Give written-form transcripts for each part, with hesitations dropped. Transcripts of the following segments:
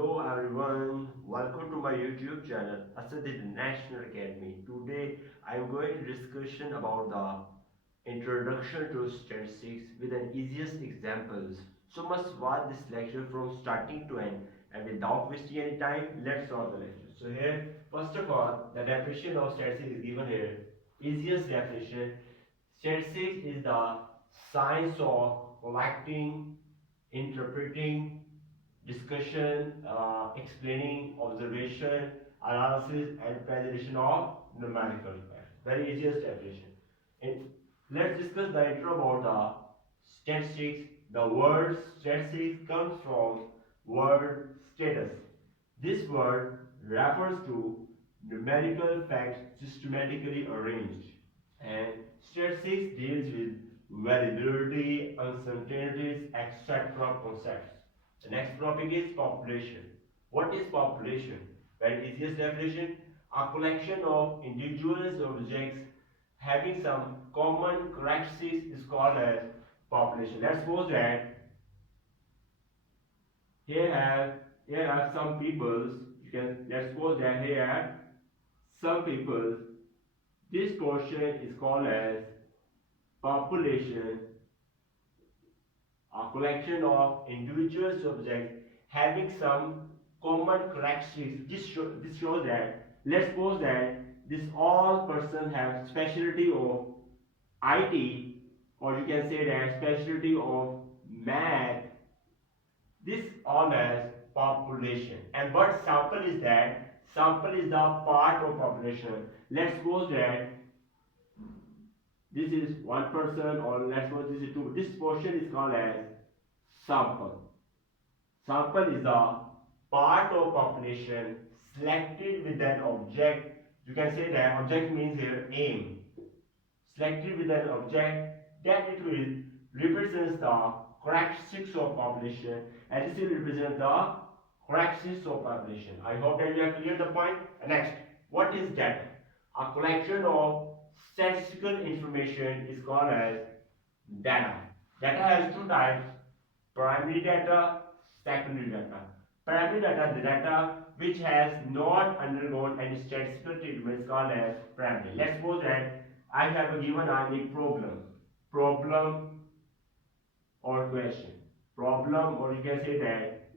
Hello everyone, welcome to my YouTube channel Asad National Academy. Today I am going to discussion about the introduction to statistics with an easiest examples. So must watch this lecture from starting to end, and without wasting any time, let's start the lecture. So here, first of all, the definition of statistics is given here. Easiest definition: statistics is the science of collecting, interpreting, discussion, explaining, observation, analysis, and presentation of numerical facts. Very easiest definition. And let's discuss the intro about the statistics. The word statistics comes from word status. This word refers to numerical facts systematically arranged, and statistics deals with variability, uncertainties, etc. concepts. The next topic is population. What is population? Very easiest definition: a collection of individuals or objects having some common characteristics is called as population. Let's suppose that here have here are some peoples. You can let's suppose that here are some peoples. This portion is called as population, a collection of individual subjects having some common characteristics. This shows that, let's suppose that this all person have specialty of IT, or you can say that specialty of math. This all as population. And what sample is that? Sample is the part of population. Let's suppose that this is one person, or let's suppose this is two. This portion is called as sample. Sample is the part of population selected with an object. You can say that object means here aim. Selected with an object that it will represents the characteristics of population, and this will represent the characteristics of population. I hope that you have cleared the point. Next, what is data? A collection of statistical information is called as data. Data has two types: primary data, secondary data. Primary data, the data which has not undergone any statistical treatment, is called as primary. Let's suppose that I have a given a problem or question. Problem, or you can say that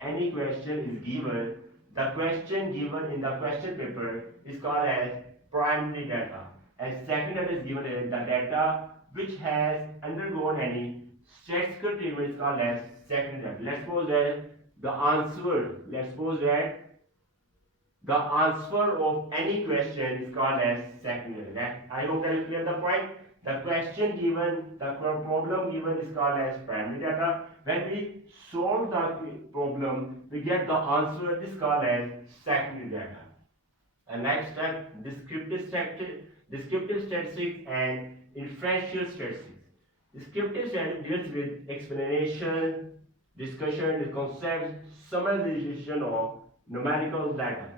any question is given. The question given in the question paper is called as primary data, and second data is given as the data which has undergone any statistical treatment is called as secondary data. Let's suppose that the answer of any question is called as secondary. I hope that you clear the point. The question given, the problem given is called as primary data. When we solve the problem, we get the answer. This is called as secondary data. And next step, descriptive statistics and inferential statistics. Descriptive statistics deals with explanation, discussion, the concepts, summarization of numerical data.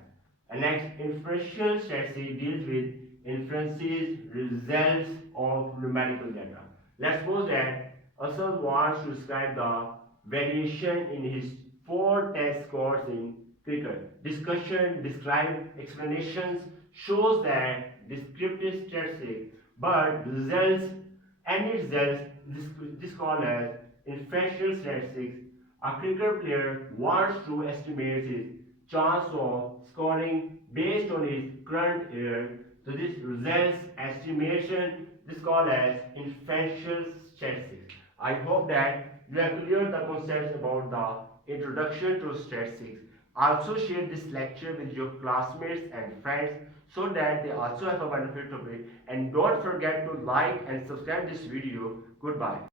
And next, inferential statistics deals with inferences, results of numerical data. Let's suppose that Asad wants to describe the variation in his 4 test scores in cricket. Discussion, describe, explanations shows that descriptive statistics, but results, any results, this is called as inferential statistics. A cricket player wants to estimate his chance of scoring based on his current year. So this results estimation, this is called as inferential statistics. I hope that you have cleared the concepts about the introduction to statistics. Also share this lecture with your classmates and friends so that they also have a benefit of it. And don't forget to like and subscribe this video. Goodbye.